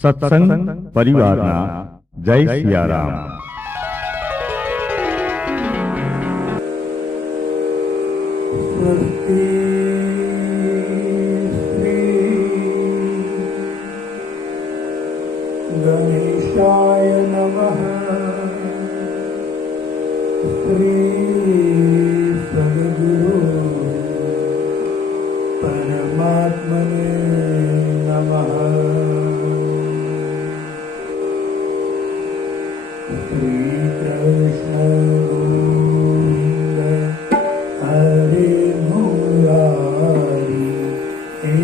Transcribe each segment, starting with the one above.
સત્સંગ પરિવારના જય સિયારામ. સ્વસ્તિ શ્રી ગણેશાય નમઃ. શ્રી સદગુરુ પરમાત્મને નમઃ. શ્રી કૃષ્ણ ગોવિંદ હરે મુરારી હે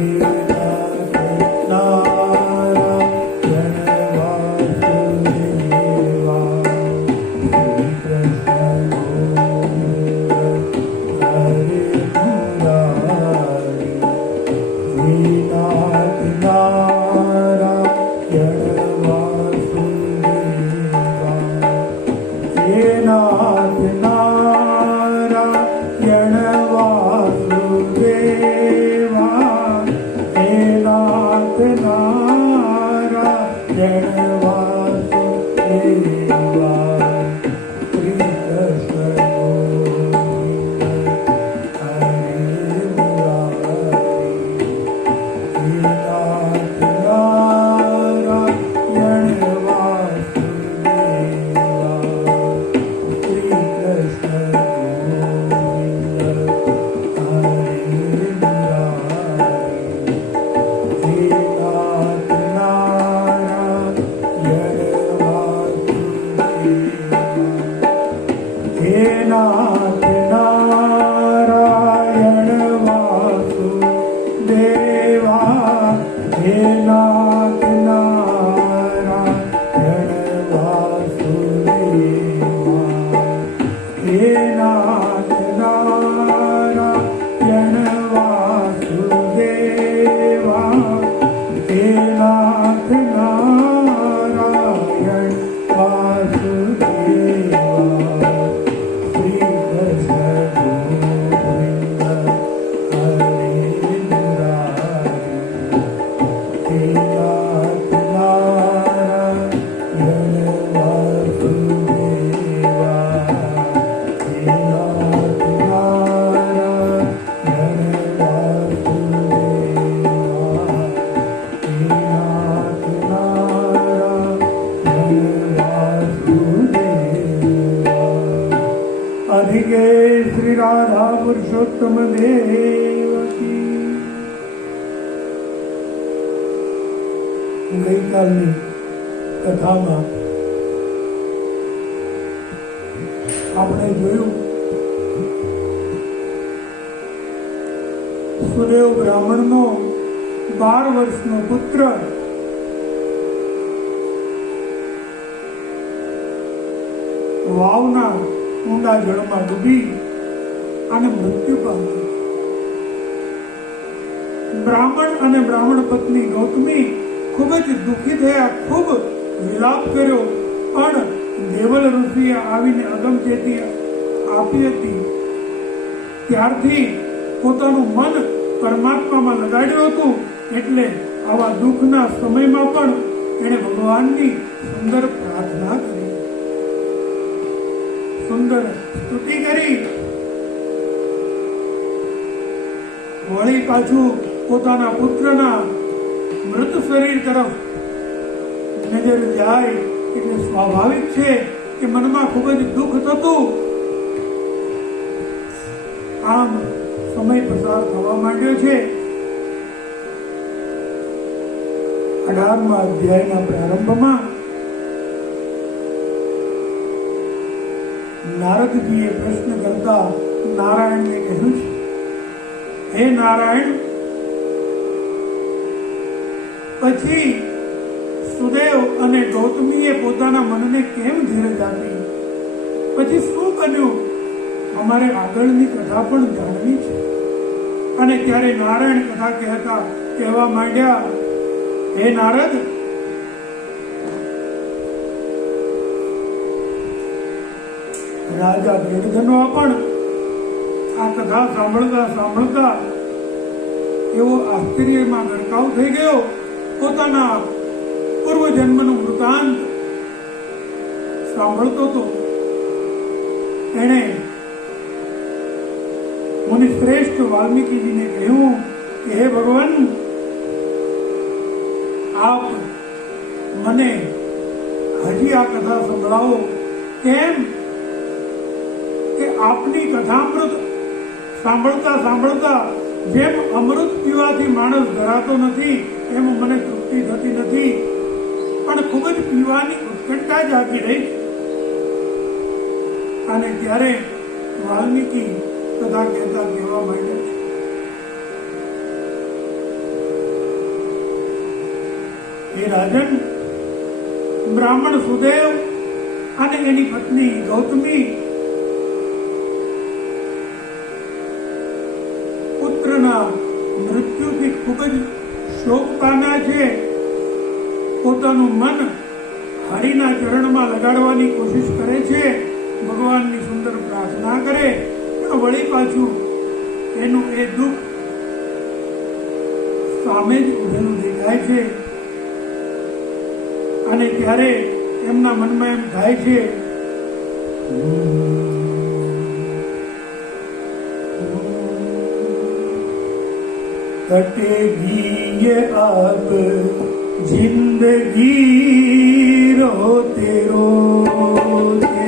પુરુષોત્તમ દેવકી. ગઈકાલની કથામાં આપણે જોયું સુદેવ બ્રાહ્મણનો 12 વર્ષનો પુત્ર વાવના ઊંડા જળમાં ડૂબી અને મૃત્યુ પામ્યો. બ્રાહ્મણ અને બ્રાહ્મણ પત્ની ગૌતમી ખૂબ જ દુઃખી થયા, ખૂબ વિલાપ કર્યો, પણ દેવલ ઋષિએ આવીને અગમચેતી આપી હતી. ત્યારથી પોતાનું મન પરમાત્મામાં લગાડ્યું હતું. એટલે આવા દુઃખના સમયમાં પણ એણે ભગવાનની સુંદર પ્રાર્થના કરી, સુંદર સ્તુતિ કરી. વળી પાછું પોતાના પુત્રના મૃત શરીર તરફ નજર જાય એટલે સ્વાભાવિક છે કે મનમાં ખૂબ જ દુઃખ થતું. આમ સમય પસાર થવા માંડ્યો છે. 18મા અધ્યાયના પ્રારંભમાં નારદજીએ પ્રશ્ન કરતા નારાયણને કહ્યું છે, હે નારાયણ, પછી સુદેવ અને ગૌતમીએ પોતાના મનને કેમ ધીરજ આપી? પછી શું બન્યું? અમારે આગળની કથા પણ જાણવી છે. અને ત્યારે નારાયણ કથા કહેવા માંડ્યા, હે નારદ, રાજા મેઘધનવા પણ આ કથા સાંભળતા એવો આશ્ચર્યમાં ગરકાવ થઈ ગયો. પોતાના વૃત્તાંત સાંભળતો હતો એણે મુનિ શ્રેષ્ઠ વાલ્મીકીજીને કહ્યું કે હે ભગવાન, આપ મને હજી આ કથા સંભળાવો. કેમ કે આપની કથામૃત સાંભળતા સાંભળતા જેમ અમૃત પીવાથી માણસ ધરાતો નથી એમ મને તૃપ્તિ થતી નથી, પણ ખૂબ જ પીવાની ઉત્કંઠા જાગી રહી. અને ત્યારે વાલ્મીકી કથા કહેતા કહેવા માંડ્યા છે, હે રાજન, બ્રાહ્મણ સુદેવ અને એની પત્ની ગૌતમી પુત્રના મૃત્યુથી ખૂબ જ શોક પામ્યા છે. પોતાનું મન હરિના ચરણમાં લગાડવાની કોશિશ કરે છે, ભગવાનની સુંદર પ્રાર્થના કરે, પણ વળી પાછું એનું એ દુઃખ સામે જ ઉભેલું દેખાય છે. અને ત્યારે એમના મનમાં એમ થાય છે, कटेगी ये अब जिंदगी रोते रोते,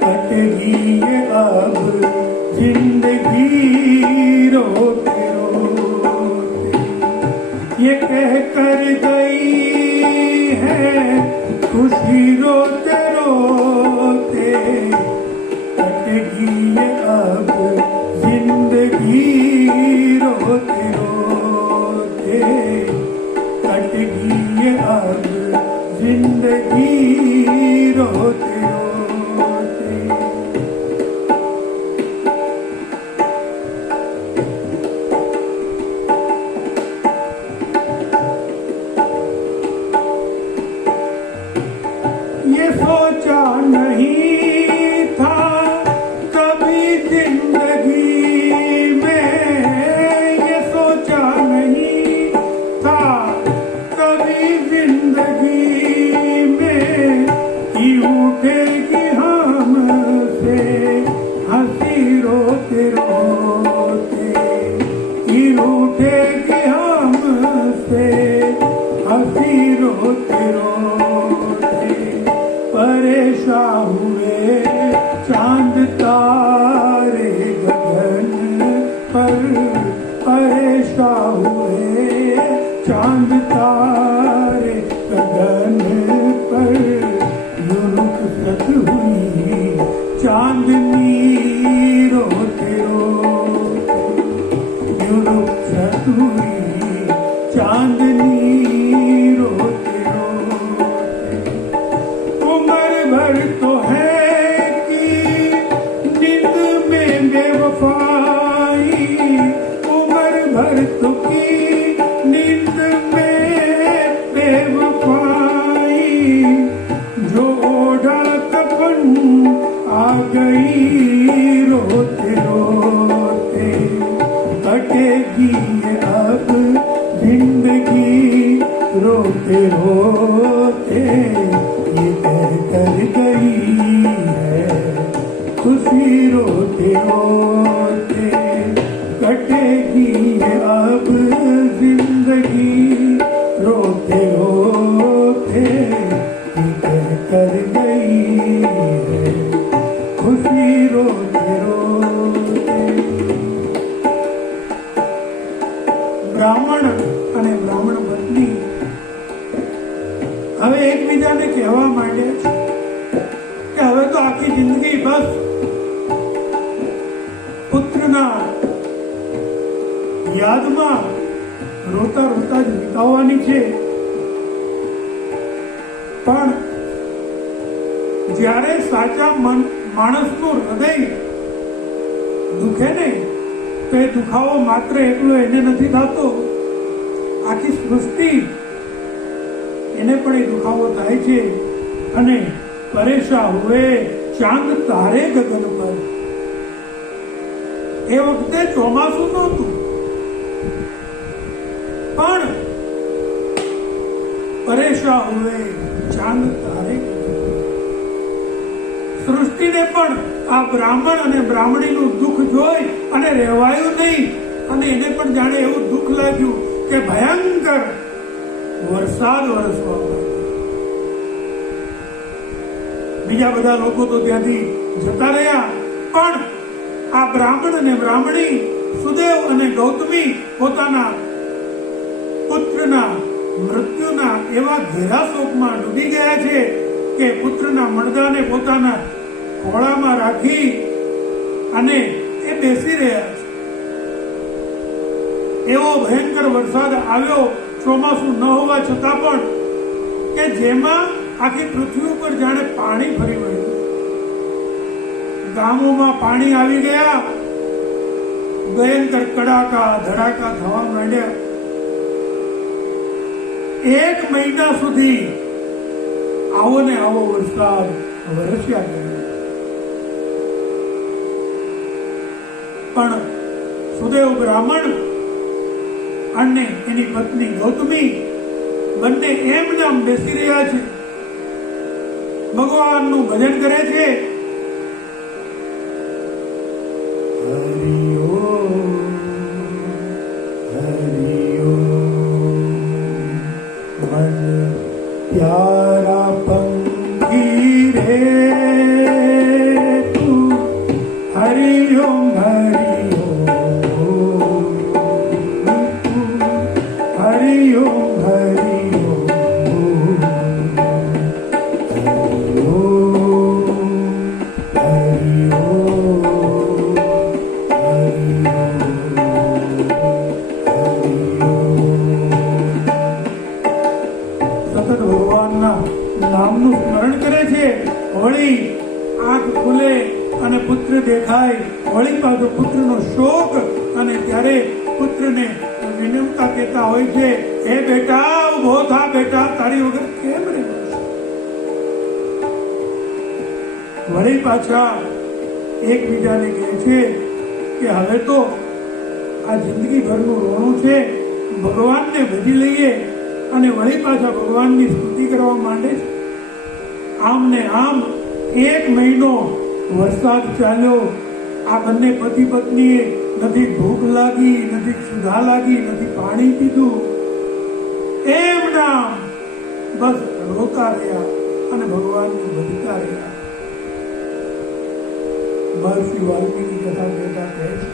कटेगी ये अब जिंदगी रोते रोते, ये कह कर गई है खुशी रोते रोते, कटेगी ये अब जिंदगी रोते रोते, कटेगी ये अब जिंदगी रोते रोते. ये सोचा नहीं था कभी जिंदगी में, ये सोचा नहीं था कभी जिंदगी में कि उठेगी हमसे हंसी रोते रोते, कि उठेगी हमसे हंसी रोते रोते. परेशान हुए चांद तारे गगन पर, परेशान हुए चांद तारे गगन पर, यूं रुखसत हुई चांदनी रोते रोते, यूं रुखसत हुई चांदनी रोते रोते. उम्र भर तो है कि नींद में बेवफाई, उम्र भर तो की नींद में बेवफाई, जो ओढ़ा कफन आ गई रोते रोते, कटेगी ये अब जिंदगी रोते रोते, ये कह कर गई है खुशी रोते रोते, कटेगी ये अब जिंदगी रोते रोते, ये कह कर गई है खुशी रोते रोते. બ્રાહ્મણ અને બ્રાહ્મણ પત્ની હવે એકબીજાને કહેવા માંડ્યા છે કે હવે તો આખી જિંદગી બસ પુત્રના યાદમાં રોતા રોતા જ વિતાવવાની છે. પણ જ્યારે સાચા માણસનું હૃદય દુખે ને તો એ દુખાવો માત્ર એકલો એને નથી થતો, આખી સૃષ્ટિ એને પણ એ દુખાવો થાય છે. અને પરેશાન હુએ ચાંદ તારે ગગન પર, એ વખતે ચોમાસું નહોતું, પણ પરેશાન હુએ ચાંદ તારે. સૃષ્ટિને પણ આ બ્રાહ્મણ અને બ્રાહ્મણીનું દુઃખ જોઈ અને રહેવાયું નહીં, અને એને પણ જાણે એવું દુઃખ લાગ્યું કે ભયંકર વરસાદ વરસવા માંડ્યો. બીજા બધા લોકો તો ત્યાંથી જતા રહ્યા, પણ આ બ્રાહ્મણ અને બ્રાહ્મણી સુદેવ અને ગૌતમી પોતાના પુત્રના મૃત્યુના એવા ઘેરા શોકમાં ડૂબી ગયા છે કે પુત્રના મણદાને પોતાના ખોળામાં રાખી અને એ બેસી રહ્યા છે. એવો ભયંકર વરસાદ આવ્યો, ચોમાસું ન હોવા છતાં પણ, કે જેમાં આખી પૃથ્વી ઉપર જાણે પાણી ફરી વળ્યું. ગામોમાં પાણી આવી ગયા, ભયંકર કડાકા ધડાકા થવા માંડ્યા. 1 મહિના સુધી આવો ને આવો વરસાદ વરસ્યા ગયો. પણ સુદેવ બ્રાહ્મણ અને એની પત્ની ગૌતમી બંને એમ નામ બેસી રહ્યા છે, ભગવાનનું ભજન કરે છે. प्यारा पंखी रे तू, हरि ओम हरि ओम, हरि ओम हरि ओम, हरि સતત ભગવાનના નામનું સ્મરણ કરે છે. વળી આંખ ખુલે અને પુત્ર દેખાય, વળી પાછો પુત્રનો શોક, અને ત્યારે પુત્રને વિનમ્રતા કહેતા હોય છે, હે બેટા ઉભો થા બેટા, તારી વગર કેમ રહેવાશે. વળી પાછા એકબીજાને કહે છે કે હવે તો આ જિંદગીભરનું રોણું છે, ભગવાનને ભજી લઈએ. અને વળી પાછા ભગવાનની સ્તુતિ કરવા માંડે છે. આમ ને આમ 1 મહિનો વરસાદ ચાલ્યો. આ બંને પતિ પત્નીએ નથી ભૂખ લાગી, નથી સુધા લાગી, નથી પાણી પીધું. એમના બસ રોતા રહ્યા અને ભગવાનને ભજતા રહ્યા. મહર્ષિ વાલ્મીકી કથા કહેતા કહે છે,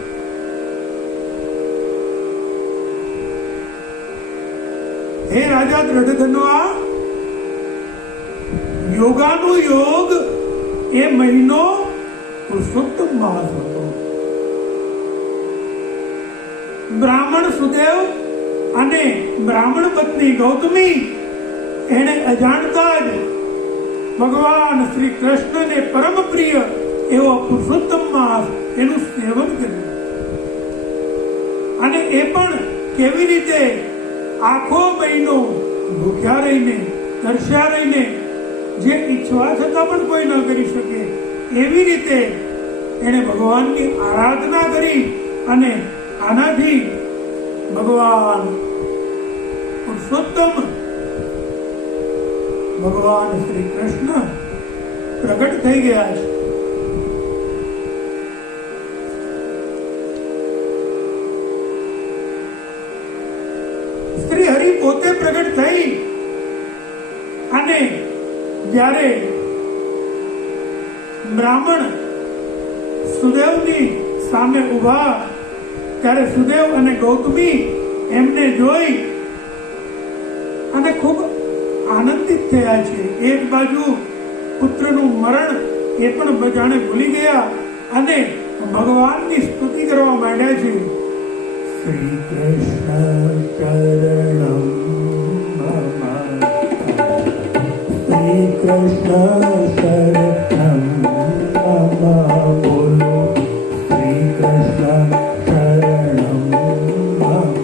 હે રાજા દ્રઢધનવા, યોગાનું યોગ એ મહિનો પુરુષોત્તમ માસ હતો. બ્રાહ્મણ સુદેવ અને બ્રાહ્મણ પત્ની ગૌતમી એને અજાણતા જ ભગવાન શ્રી કૃષ્ણને પરમ પ્રિય એવો પુરુષોત્તમ માસ એનું સેવન કર્યું. અને એ પણ કેવી રીતે? આખો મહિનો ભૂખ્યા રહીને, તરસ્યા રહીને, જે ઈચ્છવા છતાં પણ કોઈ ન કરી શકે એવી રીતે એને ભગવાનની આરાધના કરી. અને આનાથી ભગવાન પુરુષોત્તમ ભગવાન શ્રી કૃષ્ણ પ્રગટ થઈ ગયા છે. શ્રી હરિ પોતે પ્રગટ થઈ અને જ્યારે બ્રાહ્મણ સુદેવની સામે ઉભા, ત્યારે સુદેવ અને ગૌતમી એમને જોઈ અને ખૂબ આનંદિત થયા છે. એક બાજુ પુત્રનું મરણ એ પણ જાણે ભૂલી ગયા અને ભગવાનની સ્તુતિ કરવા માંડ્યા છે. શ્રી કૃષ્ણ ચરણમ મમ, શ્રી કૃષ્ણ શરણમ મમ, બોલો શ્રી કૃષ્ણ શરણમ મમ,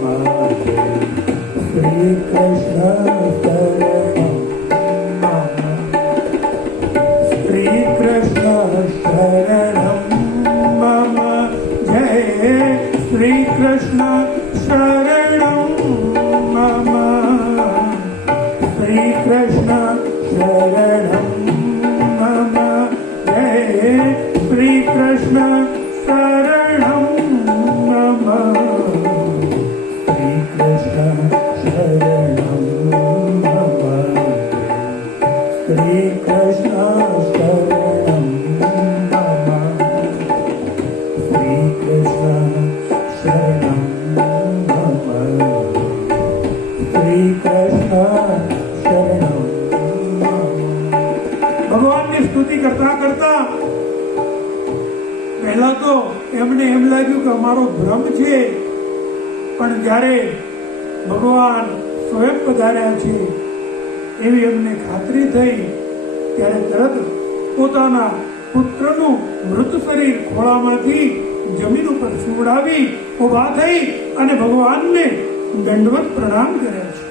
શ્રી કૃષ્ણ શરણમ મમ, શ્રી કૃષ્ણ શરણમ મમ, જય શ્રી કૃષ્ણ શરણમ મમ, શ્રી કૃષ્ણ શરણમ મમ જય શ્રી કૃષ્ણ શરણમ મમ શ્રી કૃષ્ણ શરણમ મમ શ્રી કૃષ્ણ શરણમ મમ શ્રી કૃષ્ણ શરણમ શ્રી કૃષ્ણ શરણમ. ભગવાનની સ્તુતિ કરતા કરતા પહેલા તો એમને એમ લાગ્યું કે અમારો ભ્રમ છે, પણ જ્યારે ભગવાન સ્વયં પધાર્યા છે એવી એમને ખાતરી થઈ ત્યારે તરત પોતાના પુત્રનું મૃત શરીર ખોળામાંથી જમીન ઉપર સુવડાવી ઉભા થઈ અને ભગવાનને દંડવત પ્રણામ કર્યા છે.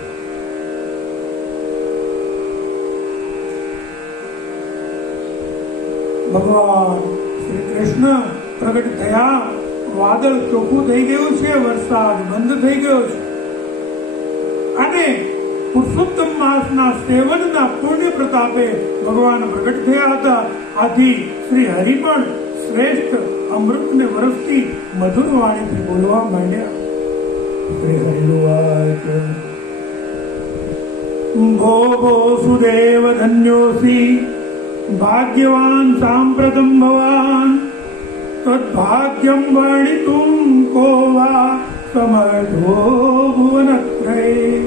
ભગવાન શ્રી કૃષ્ણ પ્રગટ થયા, વાદળ ચોખ્ખું થઈ ગયું છે, વરસાદ બંધ થઈ ગયો છે અને પુરુષોત્તમ માસના સેવનના પુણ્ય પ્રતાપે ભગવાન પ્રગટ થયા હતા. આથી શ્રી હરિ પણ શ્રેષ્ઠ અમૃતને વરસતી મધુર વાણીથી બોલવા માંડ્યા. શ્રી હરિનું વાચ ભો ભો સુદેવ ધન્યોસી ભાગ્યવાન સાંપ્રતમ ભવાન તદ્ભાગ્યમ વર્ણિતુમ કો વા સમર્થો ભુવનત્રયે.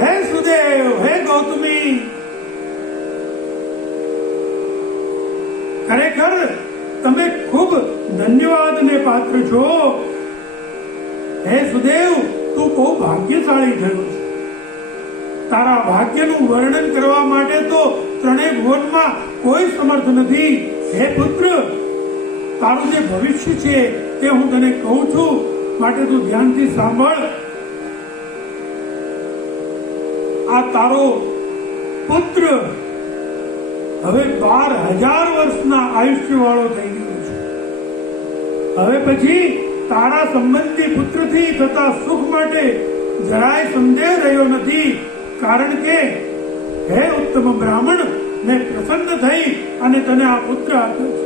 હે સુદેવ, હે ગૌતમી, ખરેખર તમે ખૂબ ધન્યવાદને પાત્ર છો. હે સુદેવ, તું બહુ ભાગ્યશાળી થયો છે. તારા ભાગ્યનું વર્ણન કરવા માટે તો ત્રણેય ભુવનમાં કોઈ સમર્થ નથી. હે પુત્ર, તારું જે ભવિષ્ય છે તે હું તને કહું છું, માટે તું ધ્યાનથી સાંભળ. આ તારો પુત્ર હવે 12,000 વર્ષના આયુષ્ય વાળો થઈ ગયો છે. હવે પછી તારા સંબંધી પુત્રથી થતા સુખ માટે જરાય સંદેહ રહ્યો નથી, કારણ કે હે ઉત્તમ બ્રાહ્મણ, મેં પ્રસન્ન થઈ અને તને આ પુત્ર આપ્યો છે.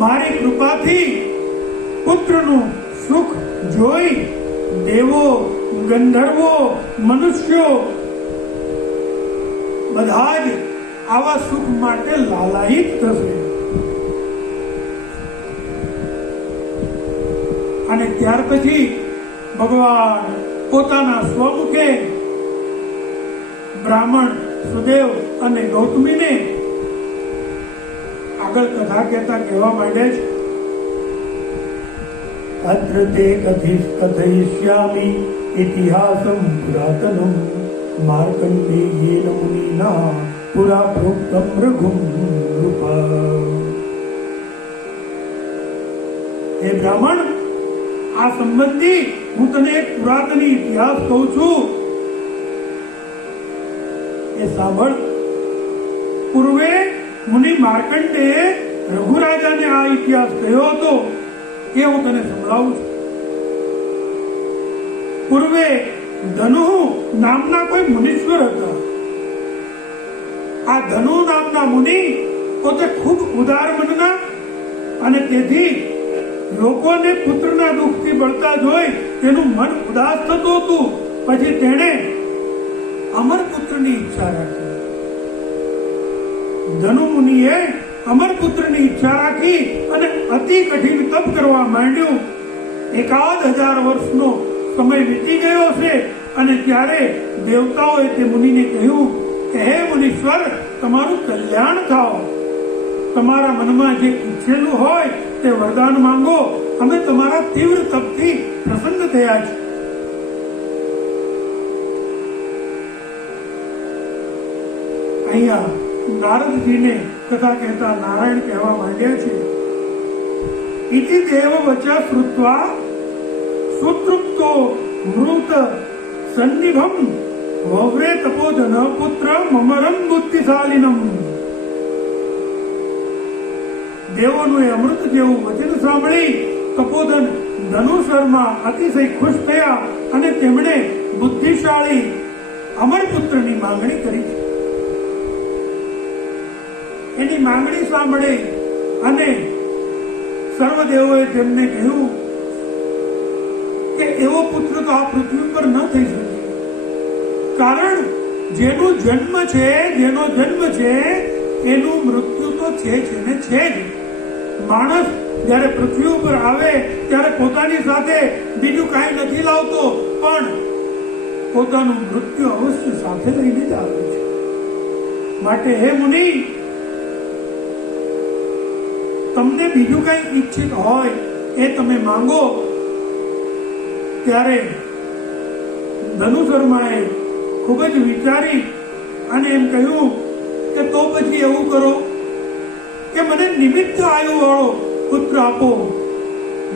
મારી કૃપાથી પુત્રનું સુખ જોઈ દેવો, ગંધર્વો, મનુષ્યો બધા જ આવા સુખ માટે લાલાયિત થશે. અને ત્યાર પછી ભગવાન પોતાના સ્વમુખે બ્રાહ્મણ સુદેવ અને ગૌતમીને આગળ કથા કહેતા કહેવા માંડ્યા છે. અત્ર તે કથયિષ્યામિ ઇતિહાસં પુરાતનમ માર્કંડેયેન મુનિના પુરા પ્રોક્તમ રઘુમ નૃપા. હે બ્રાહ્મણ, આ સંબંધી હું તને એક પુરાતન ઇતિહાસ કહું છું, એ સાંભળ. પૂર્વે મુનિ માર્કંડેય રઘુરાજાને આ ઇતિહાસ કહ્યો હતો, એ હું તને સંભળાવું છું. પૂર્વે ધનુ નામના કોઈ મુનીશ્વર હતા. આ ધનુ નામના મુનિ પોતે ખૂબ ઉદાર મનના અને તેથી લોકોને પુત્રના દુઃખથી બળતા જોઈ તેનું મન ઉદાસ થતું હતું. પછી તેણે અમર પુત્રની ઈચ્છા રાખી. ધનુ મુનિએ અમર પુત્રની ઈચ્છા રાખી અને અતિ કઠિન તપ કરવા માંડ્યું. 1000 વર્ષનો સમય વીતી ગયો છે અને ત્યારે દેવતાઓએ તે મુનિને કહ્યું કે હે મુનીશ્વર, તમારું કલ્યાણ થાવ. તમારા મનમાં જે ઈચ્છેલું હોય તે વરદાન માંગો. અમે તમારા તીવ્ર તપથી પ્રસન્ન થયા છે. અહીંયા નારદજીને કથા કહેતા નારાયણ કહેવા માંડ્યા છે. ઇતિ દેવ વચા શ્રુત્વા સુતૃપ્તો મૃત સન્નિભમ વવ્રે તપોધન પુત્ર મમરમ બુદ્ધિશાલિનમ. દેવોનું એ અમૃત જેવું વચન સાંભળી તપોધન ધનુષરમાં અતિશય ખુશ થયા અને તેમણે બુદ્ધિશાળી અમરપુત્રની માંગણી કરી છે. એની માંગણી સાંભળી અને સર્વદેવોએ તેમને કહ્યું કે એવો પુત્ર તો આ પૃથ્વી પર ન થઈ શકે, કારણ જેનો જન્મ છે એનું મૃત્યુ તો છે જ ને છે જ. માણસ જ્યારે પૃથ્વી ઉપર આવે ત્યારે પોતાની સાથે બીજું કાંઈ નથી લાવતો, પણ પોતાનું મૃત્યુ અવશ્ય સાથે લઈને જ આવે છે. માટે હે મુનિ, તમને બીજું કઈ ઈચ્છિત હોય એ તમે માંગો. ત્યારે ધનુશર્માએ ખૂબ જ વિચારી અને એમ કહ્યું કે તો પછી એવું કરો કે મને નિમિત્ત આયુ વાળો પુત્ર આપો.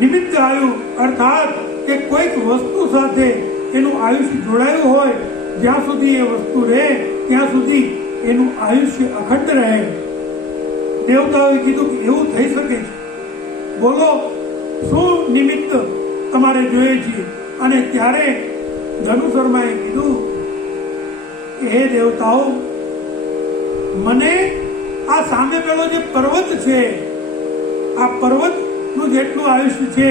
નિમિત્ત આયુ અર્થાત કે કોઈક વસ્તુ સાથે એનું આયુષ્ય જોડાયું હોય, જ્યાં સુધી એ વસ્તુ રહે ત્યાં સુધી એનું આયુષ્ય અખંડ રહે. દેવતાઓએ કીધું કે એવું થઈ શકે છે, બોલો શું નિમિત્ત તમારે જોઈએ છે? અને ત્યારે ધનુશર્માએ કીધું કે હે દેવતાઓ, મને આ સામે પેલો જે પર્વત છે, આ પર્વતનું જેટલું આયુષ્ય છે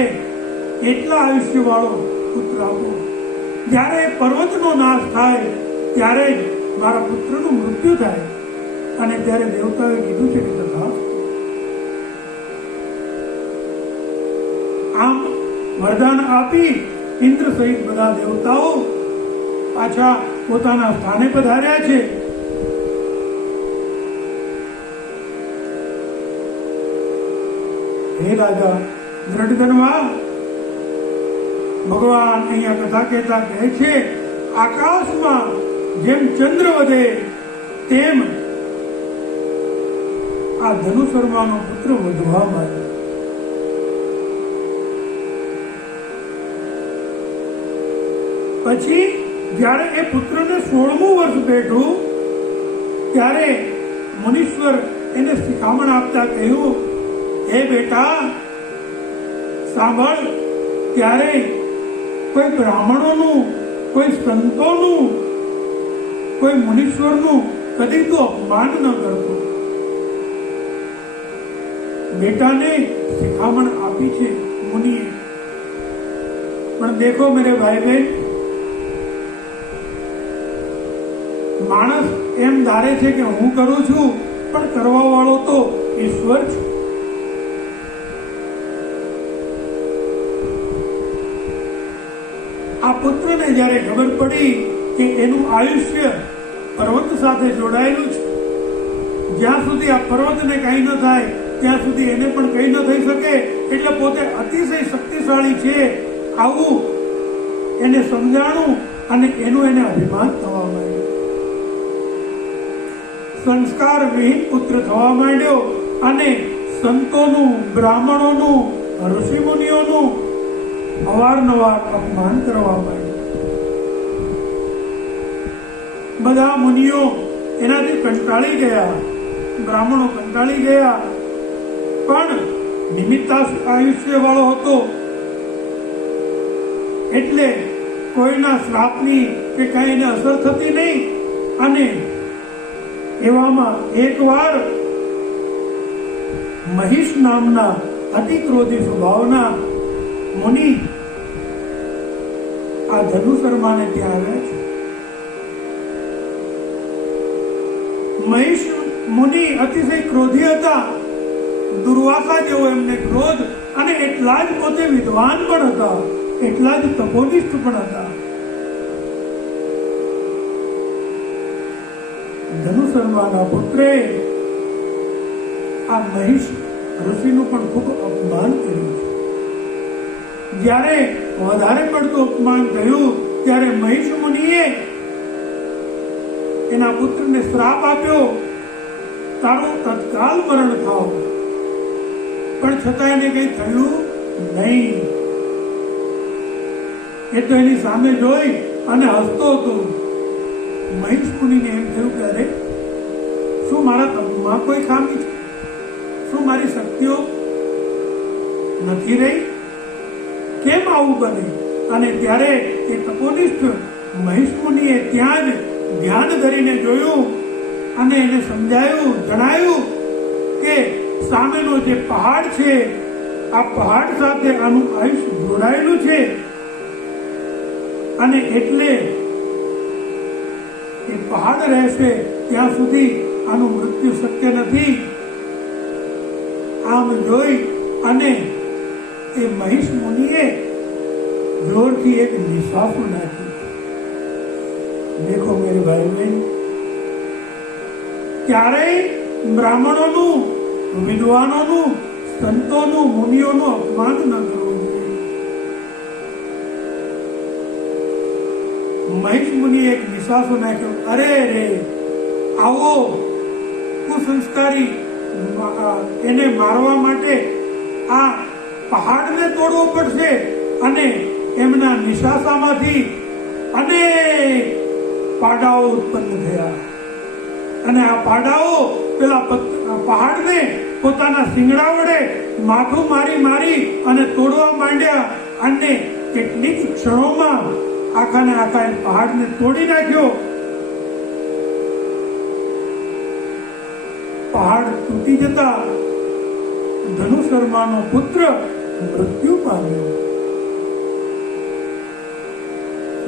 એટલા આયુષ્ય વાળો પુત્ર આપો. જ્યારે પર્વતનો નાશ થાય ત્યારે જ મારા પુત્રનું મૃત્યુ થાય. અને ત્યારે દેવતાઓએ કીધું છે કે તથાસ્તુ. આમ વરદાન આપી ઇન્દ્ર સહિત બધા દેવતાઓ પાછા પોતાના સ્થાને પધાર્યા છે. હે રાજા દ્રઢધનવા, ભગવાન અહીંયા કથા કહેતા કહે છે, આકાશમાં જેમ ચંદ્ર વધે તેમ આ ધનુશર્માનો પુત્ર વધવા માંડ્યો. પછી જ્યારે એ પુત્રને 16મું વર્ષ બેઠું ત્યારે મુનીશ્વર એને શિખામણ આપતા કહ્યું, હે બેટા સાંભળ, ત્યારે કોઈ બ્રાહ્મણોનું, કોઈ સંતોનું, કોઈ મુનીશ્વરનું કદી તો અપમાન ન કરતો. બેટાને શિખામણ આપી છે મુનિએ. પણ દેખો મેરે ભાઈ બહેન, માણસ એમ ધારે છે કે હું કરું છું, પણ કરવા વાળો તો ઈશ્વર છે. આ પુત્રને જ્યારે ખબર પડી કે એનું આયુષ્ય પર્વત સાથે જોડાયેલું છે, જ્યાં સુધી આ પર્વતને કંઈ ન થાય ત્યાં સુધી એને પણ કંઈ ન થઈ શકે, એટલે પોતે અતિશય શક્તિશાળી છે આવું એને સમજાણું અને એનું એને અભિમાન થવા માંડ્યું. સંસ્કાર વિહીન પુત્ર થવા માંડ્યો અને સંતોનું, બ્રાહ્મણોનું, ઋષિ મુનિઓનું અવારનવાર અપમાન કરવા માંડ્યું. બધા મુનિઓ એનાથી કંટાળી ગયા, બ્રાહ્મણો કંટાળી ગયા, પણ નિમિત્ત આયુષ્ય વાળો હતો એટલે કોઈના શ્રાપની કે કઈ એને અસર થતી નહીં. અને એવામાં એકવાર મહિષ નામના અતિ ક્રોધી સ્વભાવના મુનિ આ ધનુશર્માને ત્યાં આવ્યા છે. મહિષ મુનિ અતિશય ક્રોધી હતા, દુર્વાસા જેવો એમને ક્રોધ, અને એટલા જ પોતે વિદ્વાન પણ હતા, એટલા જ તપોનિષ્ઠ પણ હતા. ધનુશર્માના પુત્રે આ મહિષ ઋષિનું પણ ખૂબ અપમાન કર્યું છે. જ્યારે વધારે પડતું અપમાન થયું ત્યારે મહિષ મુનિએ એના પુત્રને શ્રાપ આપ્યો, તારું તત્કાલ મરણ થાવ. પણ છતાં એને કઈ થયું નહીં. એ તો એની સામે જોઈ અને હસતો હતો. મહિષ મુનિને એમ થયું કે અરે, શું મારા તપમાં કોઈ ખામી છે? શું મારી શક્તિઓ નથી રહી કેમ આવું બને? અને ત્યારે એ તપોનિષ્ઠ મહિષ મુનિએ ત્યાં જ ધ્યાન ધરીને જોયું અને એને સમજાયું, જણાયું કે સામેનો જે પહાડ છે, આ પહાડ સાથે આનું આયુષ્ય જોડાયેલું છે અને એટલે એ પહાડ રહેશે ત્યાં સુધી આનું મૃત્યુ શક્ય નથી. આમ જોઈ અને એ મહિષ મુનિએ જોરથી એક નિશાફું નાખ્યું. દેખો મેરે ભાઈ બહેન, ક્યારેય બ્રાહ્મણોનું, વિદ્વાનોનું, સંતોનું, મુનિઓનું અપમાન ન કરવું જોઈએ. મહિષ મુનિએ એક નિશાસો નાખ્યો. અરે રે, આવો કુસંસ્કારી એને મારવા માટે આ પહાડને તોડવો પડશે. અને એમના નિશાસામાંથી અનેક પાડાઓ ઉત્પન્ન થયા અને આ પાડાઓ પેલા પહાડને પોતાના શિંગડા વડે માથું મારી મારી અને તોડવા માંડ્યા અને કેટલીક ક્ષણોમાં આખાને આખા પહાડને તોડી નાખ્યો. પહાડ તૂટી જતા ધનુષર્માનો પુત્ર મૃત્યુ પામ્યો.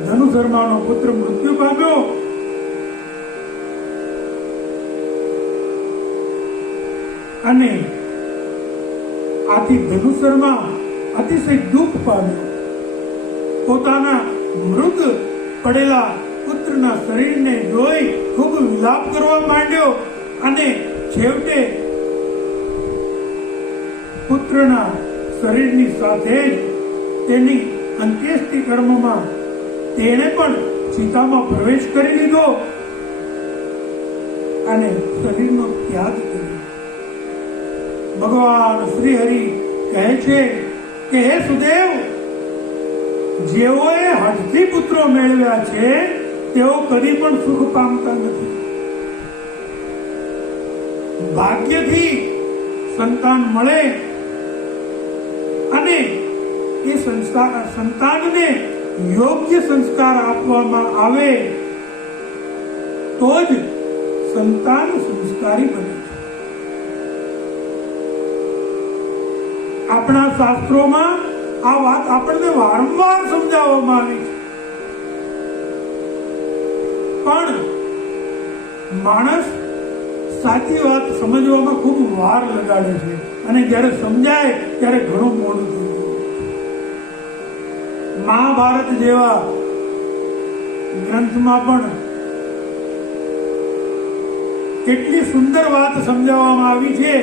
ધનુષર્માનો પુત્ર મૃત્યુ પામ્યો અને આથી ધનુષર્મા અતિશય દુઃખ પામ્યો. પોતાના મૃત પડેલા પુત્રના શરીરને જોઈ ખૂબ વિલાપ કરવા માંડ્યો અને છેવટે પુત્રના શરીરની સાથે જ તેની અંત્યેષ્ટિ કર્મમાં તેણે પણ ચિતામાં પ્રવેશ કરી લીધો અને શરીરનો ત્યાગ કર્યો. ભગવાન શ્રી હરિ કહે છે કે હે સુદેવ, જેઓએ હઠથી પુત્રો મેળવ્યા છે તેઓ કદી પણ સુખ પામતા નથી. ભાગ્યથી સંતાન મળે અને એ સંતાનને યોગ્ય સંસ્કાર આપવામાં આવે તો જ સંતાન સંસ્કારી બને છે. આપણા શાસ્ત્રોમાં આ વાત આપણને વારંવાર સમજાવવામાં આવી છે, પણ માણસ સાચી વાત સમજવામાં ખૂબ વાર લગાડે છે અને જ્યારે સમજાય ત્યારે ઘણું મોડું થઈ જાય. મહાભારત જેવા ગ્રંથમાં પણ કેટલી સુંદર વાત સમજાવવામાં આવી છે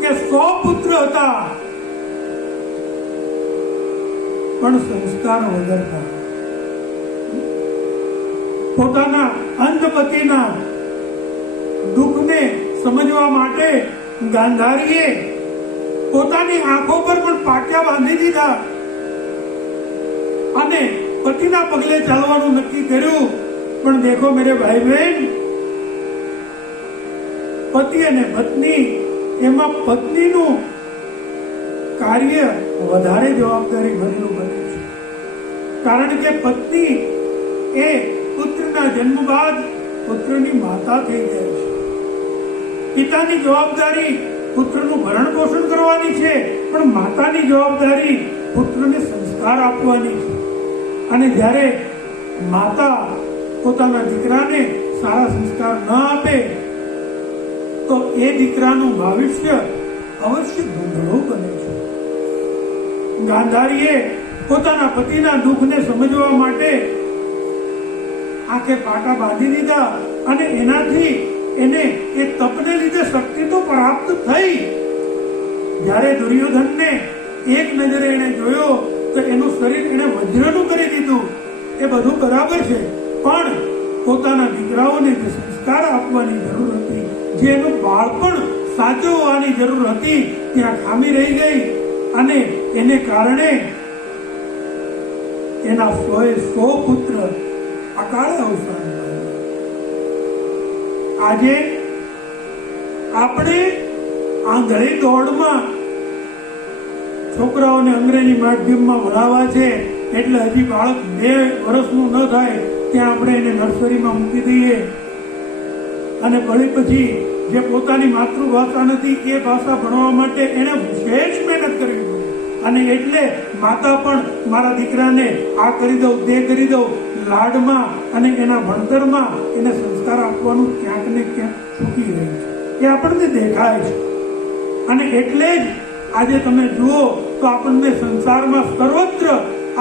કે 100 પુત્ર હતા પણ સંસ્કાર વગર હતા. પોતાના અંધ પતિના દુઃખને સમજવા માટે ગાંધારીએ પોતાની આંખો પર પણ પાટિયા બાંધી દીધા અને પતિના પગલે ચાલવાનું નક્કી કર્યું. પણ દેખો મેરે ભાઈ બહેન, પતિ અને પત્ની એમાં પત્નીનું કાર્ય વધારે જવાબદારી ભરેલું બને છે. કારણ કે પત્ની એ પુત્રના જન્મ બાદ પુત્રની માતા થઈ જાય છે. પિતાની જવાબદારી પુત્રનું ભરણ પોષણ કરવાની છે, પણ માતાની જવાબદારી પુત્રને સંસ્કાર આપવાની છે. અને જ્યારે માતા પોતાના દીકરાને સારા સંસ્કાર ન આપે તો એ દીકરાનું ભવિષ્ય અવશ્ય ધૂંધળું બને છે. ગાંધારીએ પોતાના પતિના દુઃખને સમજવા માટે આંખે પાટા બાંધી દીધા અને એનાથી એને એ તપને લીધે શક્તિ તો પ્રાપ્ત થઈ. જ્યારે દુર્યોધનને એક નજરે એને જોયો તો એનું શરીર એને વજ્રનું કરી દીધું. એ બધું બરાબર છે, પણ પોતાના દીકરાઓને જે સંસ્કાર આપવાની જરૂર હતી, જે એનું બાળપણ સાચવવાની જરૂર હતી, ત્યાં ખામી રહી ગઈ અને એને કારણે એના 100 પુત્ર અકાળે અવસાન પામ્યા. આજે આપણે આંધળી દોડમાં છોકરાઓને અંગ્રેજી માધ્યમમાં ભણાવવા છે એટલે હજી બાળક 2 વર્ષનું ન થાય ત્યાં આપણે એને નર્સરીમાં મૂકી દઈએ અને ભલે પછી જે પોતાની માતૃભાષા નથી એ ભાષા ભણવા માટે એને વિશેષ મહેનત કરવી પડે. અને એટલે માતા પણ મારા દીકરાને આ કરી દઉં તે કરી દઉં લાડમાં અને એના ભણતરમાં એને સંસ્કાર આપવાનું ક્યાંક ને ક્યાંક ચૂકી રહી છે. એ આપણને દેખાય છે. અને એટલે જ આજે તમે જુઓ તો આપણને સંસારમાં સર્વત્ર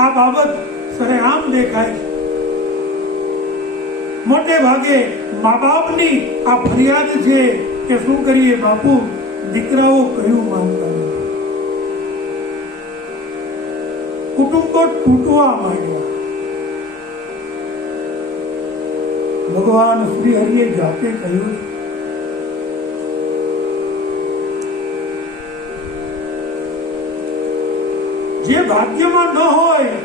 આ બાબત સરેઆમ દેખાય છે. મોટે ભાગે મા બાપની આ ફરિયાદ છે કે શું કરીએ બાપુ, દીકરાઓ કયું માનતા નથી. કુટુંબો તૂટવા માંડ્યા. ભગવાન શ્રી હરિએ જાતે કહ્યું જે ભાગ્યમાં ન હોય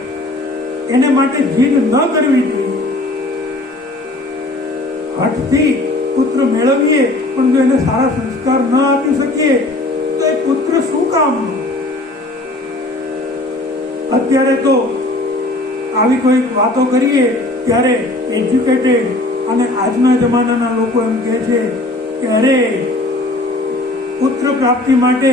એને માટે જીદ ન કરવી જોઈએ. હઠથી પુત્ર મેળવીએ પણ જો એને સારા સંસ્કાર ન આપી શકીએ તો એ પુત્ર શું કામનું? અત્યારે તો આવી કોઈ વાતો કરીએ ત્યારે એજ્યુકેટેડ અને આજના જમાનાના લોકો એમ કહે છે કે અરે પુત્ર પ્રાપ્તિ માટે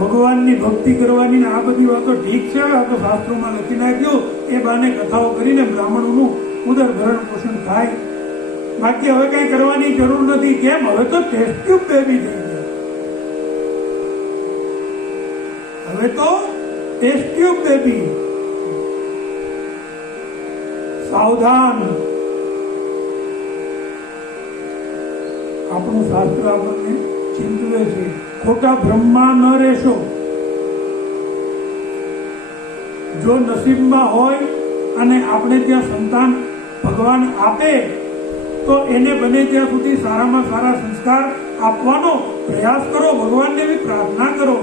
ભગવાનની ભક્તિ કરવાની આ બધી વાતો ઠીક છે, આ તો શાસ્ત્રોમાં લખી નાખ્યું, એ બાને કથાઓ કરીને બ્રાહ્મણોનું ઉદર ભરણ પોષણ થાય. બાકી હવે કઈ કરવાની જરૂર નથી. કેમ? હવે તો ટેસ્ટ ટ્યુબ બેબી થઈ ગયા. હવે તો ટેસ્ટ ટ્યુબ બેબી. સાવધાન. આપણું શાસ્ત્ર આપણને ચિંતવે છે ખોટા ભ્રમમાં ન રહેશો. જો નસીબમાં હોય અને આપણે ત્યાં સંતાન ભગવાન આપે તો એને બને ત્યાં સુધી સારામાં સારા સંસ્કાર આપવાનો પ્રયાસ કરો. ભગવાનને બી પ્રાર્થના કરો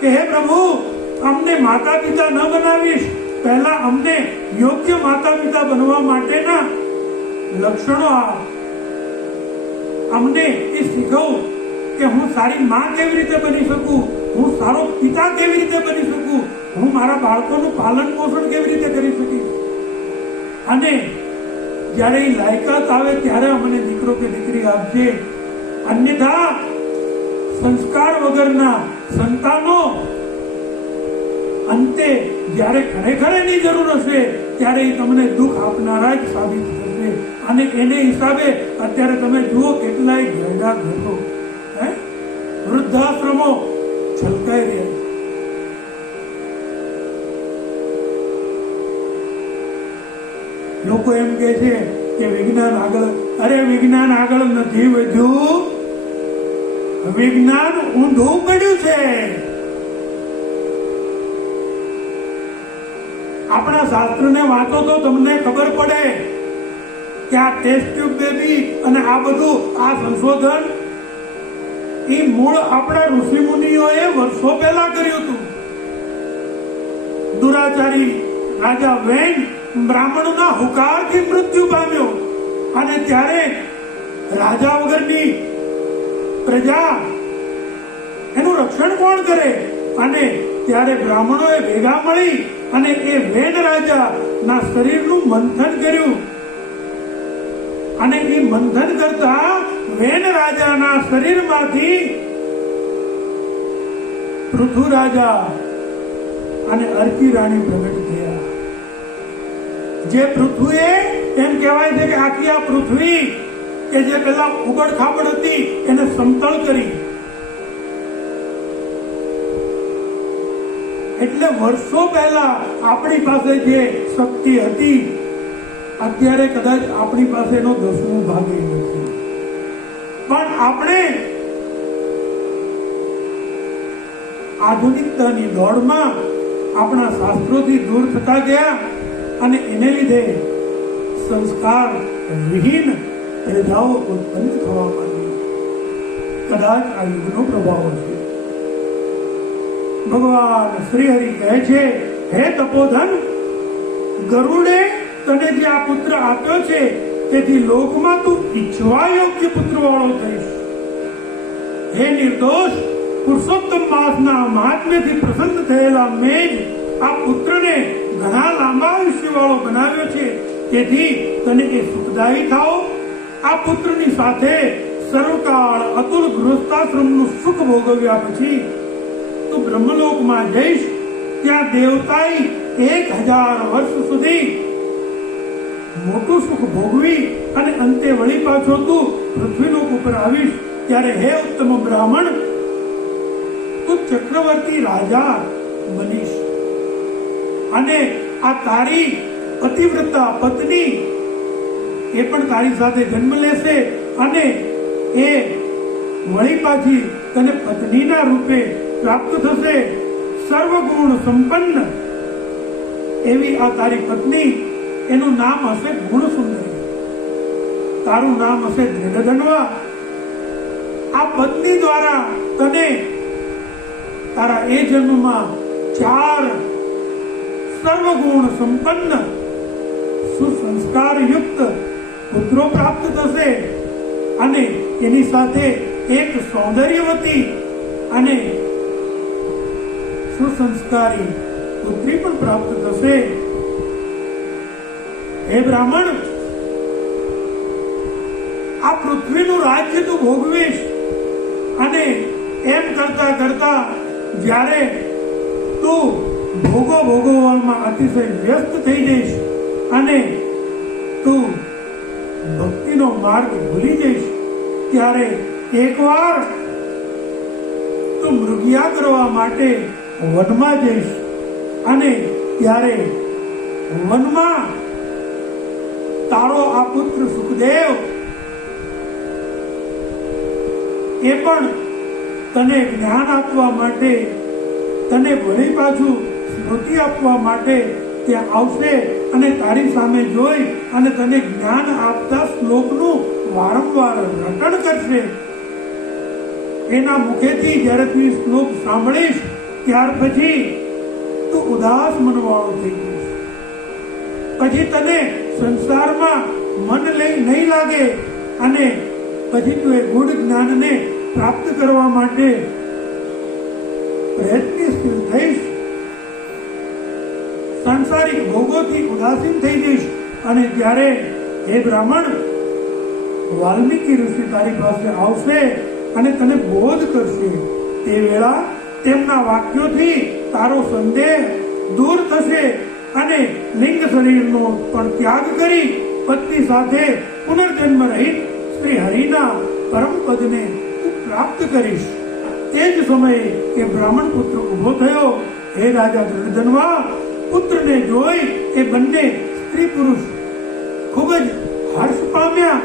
કે હે પ્રભુ, અમને માતા પિતા ન બનાવીશ, પહેલા અમને યોગ્ય માતા પિતા બનવા માટેના લક્ષણો આપ. અમને એ શીખવ કે હું સારી માં કેવી રીતે બની શકું, હું સારો પિતા કેવી રીતે બની શકું, હું મારા બાળકોનું પાલન પોષણ કેવી રીતે કરી શકીશ. અને જ્યારે એ લાયકાત આવે ત્યારે અમને દીકરો કે દીકરી આપજે. અન્યથા સંસ્કાર વગરના સંતાનો અંતે જ્યારે ખરેખર એની જરૂર હશે ત્યારે એ તમને દુઃખ આપનારા જ સાબિત થશે. અને એને હિસાબે અત્યારે તમે જુઓ કેટલાય ઘરડા ઘરો, વૃદ્ધાશ્રમો છલકાઈ રહ્યા. લોકો એમ કે છે કે વિજ્ઞાન આગળ, અરે વિજ્ઞાન આગળ નથી વધ્યું, વિજ્ઞાન ઊંધું પડ્યું છે. આપણા શાસ્ત્રને વાંચો તો તમને ખબર પડે કે આ ટેસ્ટ ટ્યુબ બેબી અને આ બધું આ સંશોધન એ મૂળ આપણા ઋષિ મુનિઓએ વર્ષો પહેલા કર્યું હતું. દુરાચારી રાજા વેન બ્રાહ્મણના હુંકારથી મૃત્યુ પામ્યો અને ત્યારે રાજા વગરની પ્રજા એનું રક્ષણ કોણ કરે? અને ત્યારે બ્રાહ્મણોએ ભેગા મળી અને એ વેન રાજા ના શરીરનું મંથન કર્યું. અને એ મંથન કરતા વેન રાજાના શરીરમાંથી પૃથુ રાજા અને અર્કી રાણી પ્રગટ થયા. જે પૃથ્વીએ એમ કહેવાય છે કે આખી આ પૃથ્વી કે જે પેલા ઉબડ ખાબડ હતી એને સમતળ કરી. એટલે વર્ષો પહેલા આપણી પાસે જે શક્તિ હતી અત્યારે કદાચ આપણી પાસે એનો 10મું ભાગ નથી. પણ આપણે આધુનિકતાની દોડમાં આપણા શાસ્ત્રોથી દૂર થતા ગયા અને એને લીધે સંસ્કાર વિહીન પ્રજાઓ ઉત્પન્ન થવા માંડી. કદાચ આ યુગનો પ્રભાવ છે. ભગવાન શ્રી હરિ કહે છે, હે તપોધન, ગરુડે તને જે આ પુત્ર આપ્યો છે તેથી લોકમાં તું ઈચ્છવા યોગ્ય પુત્ર વાળો થઈશ. હે નિર્દોષ, પુરુષોત્તમ માસના મહાત્મ્યથી પ્રસન્ન થયેલા મેં જ આ પુત્રને ઘણા લાંબા આયુષ્યવાળો બનાવ્યો છે. તેથી તને એ સુખદાયી થાઓ. આ પુત્રની સાથે સર્વકાળ અતુલ ગૃહસ્થાશ્રમનું સુખ ભોગવ્યા પછી તું બ્રહ્મલોકમાં જઈશ. ત્યાં દેવતાઈ 1000 વર્ષ સુધી મોટું સુખ ભોગવી અને અંતે વળી પાછો તું પૃથ્વીલોક ઉપર આવીશ. ત્યારે હે ઉત્તમ બ્રાહ્મણ, તું ચક્રવર્તી રાજા બનીશ અને આ તારી પતિવ્રતા પત્ની એ પણ તારી સાથે જન્મ લેશે અને એ વળી પાછી તને પત્નીના રૂપે પ્રાપ્ત થશે. સર્વગુણ સંપન્ન એવી આ તારી પત્ની, એનું નામ હશે ગુણસુંદરી, તારું નામ હશે દ્રઢધન્વા. આ પત્ની દ્વારા તને તારા એ જન્મમાં 4 સર્વગુણ સંપન્ન સુસંસ્કાર યુક્ત પુત્રો પ્રાપ્ત થશે અને એની સાથે એક સૌંદર્યવતી અને સુસંસ્કારી પુત્રી પણ પ્રાપ્ત થશે. હે બ્રાહ્મણ, આ પૃથ્વીનું રાજ્ય તું ભોગવીશ અને એમ કરતા કરતા જ્યારે તું ભોગવવામાં અતિશય વ્યસ્ત થઈ જઈશ અને તું ભક્તિનો માર્ગ ભૂલી જઈશ, ત્યારે એકવાર તું મૃગયા કરવા માટે વનમાં જઈશ અને ત્યારે વનમાં તારો આ પુત્ર સુખદેવ એ પણ તને જ્ઞાન આપવા માટે, તને વળી પાછું સ્મૃતિ આપવા માટે ત્યાં આવશે અને તારી સામે જોઈ અને તને જ્ઞાન આપતા શ્લોકનું વારંવાર રટણ કરશે. એના મુખેથી જ્યારે તું શ્લોક સાંભળીશ ત્યાર પછી તું ઉદાસ મનવાળો થઈ જઈશ. પછી તને સંસારમાં મન નહીં લાગે અને પછી તું એ ગુઢ જ્ઞાનને પ્રાપ્ત કરવા માટે પ્રયત્નશીલ થઈશ. સાંસારિક ભોગોથી ઉદાસીન થઈ જઈશ અને ત્યારે હે બ્રાહ્મણ, વાલ્મીકી ઋષિ તારી પાસે આવશે અને તને બોધ કરશે. તે વેળા તેમના વાક્યોથી તારો સંદેહ દૂર થશે અને લિંગ શરીરનો પણ ત્યાગ કરી પત્ની સાથે પુનર્જન્મ રહિત શ્રી હરિના પરમ પદને તું પ્રાપ્ત કરીશ. તે જ સમયે એ બ્રાહ્મણ પુત્ર ઉભો થયો. હે રાજા દ્રઢધન્વા, પુત્રને જોઈ એ બંને સ્ત્રી પુરુષ ખૂબ જ હર્ષ પામ્યા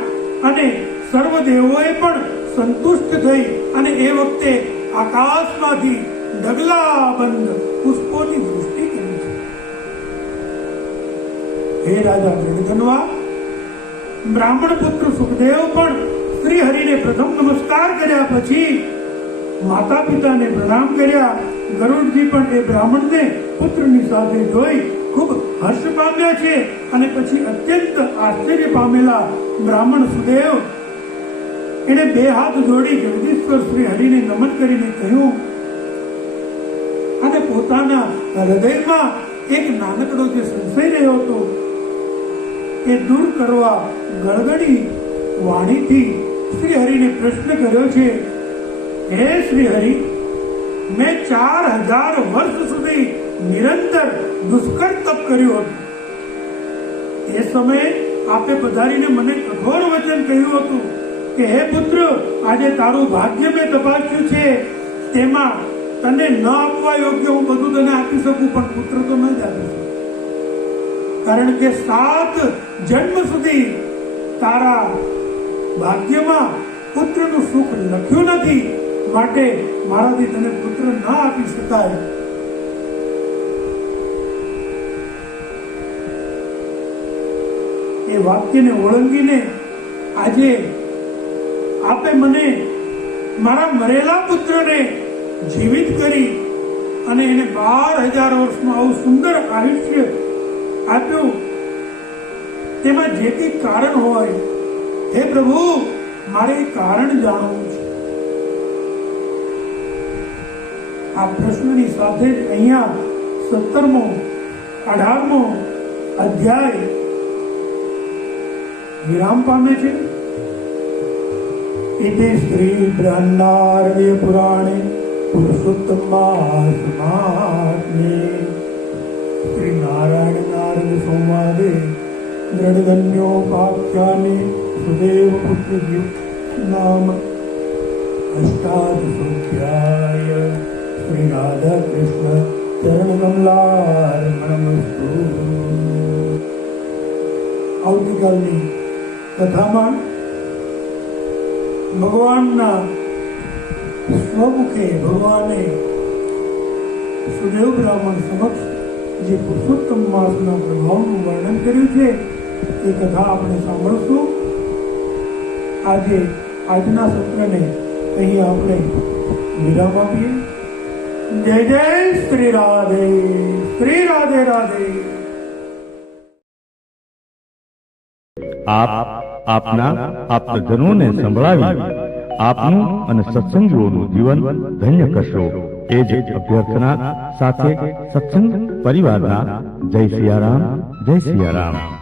અને સર્વ દેવોએ પણ સંતુષ્ટ થઈ અને એ વખતે આકાશમાંથી ડગલાબંધ પુષ્પોની વૃષ્ટિ કરી છે. હે રાજા દ્રઢધન્વા, બ્રાહ્મણ પુત્ર સુખદેવ પણ શ્રી હરિને પ્રથમ નમસ્કાર કર્યા પછી માતા પિતાને પ્રણામ કર્યા. ગરુડજી પણ એ બ્રાહ્મણને પુત્રની સાથે જોઈ ખૂબ હર્ષ પામ્યા છે અને પછી અત્યંત આશ્ચર્ય પામેલા બ્રાહ્મણ સુદેવ એને 2 હાથ જોડી જગદીશ્વર શ્રી હરિને નમન કરીને કહ્યું અને પોતાના હૃદયમાં એક નાનકડો જે સંશય રહ્યો હતો એ દૂર કરવા ગળગડી વાણીથી શ્રી હરિને પ્રશ્ન કર્યો છે. હે શ્રી હરિ, મેં 4000 વર્ષ સુધી નિરંતર દુષ્કર તપ કર્યું હતું. એ સમયે આપે પધારીને મને કઠોર વચન કહ્યું હતું કે હે પુત્ર, આજે તારું ભાગ્ય મેં તપાસ્યું છે, તેમાં તને ન આપવા યોગ્ય હું બધું તને આપી શકું, પણ પુત્ર તો ન જ આપી શકું. કારણ કે 7 જન્મ સુધી તારા ભાગ્યમાં પુત્રનું સુખ લખ્યું નથી, માટે મારાથી તને પુત્ર ના આપી શકાય. એ વાક્યને ઓળંગીને આજે આપે મને મારા મરેલા પુત્રને જીવિત કરી અને એને 12000 વર્ષનું આવું સુંદર આયુષ્ય આપ્યું. તેમાં જે કંઈ કારણ હોય, હે પ્રભુ, મારે એ કારણ જાણવું છે. આ પ્રશ્નની સાથે જ અહીંયા 17મો 18મો અધ્યાય વિરામ પામે છે. इति श्री ब्रह्माण्य पुराणे पुरुषोत्तमात्मे श्री नारायण नारद संवादे दृढ़गण्योपाख्याने सुदेव पुत्र नाम अष्टादशोऽध्याय. श्री राधा कृष्ण चरण कमलार्पणमस्तु. આવતીકાલની કથામાં ભગવાનના સ્વમુખે ભગવાને સુદેવ બ્રાહ્મણ સમક્ષ જે પુરુષોત્તમ માસના પ્રભાવનું વર્ણન કર્યું છે એ કથા આપણે સાંભળશું. આજના સત્રને અહીં આપણે વિરામ આપીએ. જય જય શ્રી રાધે. શ્રી રાધે રાધે. આપ આપના આપ્તજનોને સંભળાવી આપનું અને સત્સંગીઓનું જીવન ધન્ય કરશો એ જ અભ્યર્થના સાથે સત્સંગ પરિવારના જય સિયારામ, જય સિયારામ.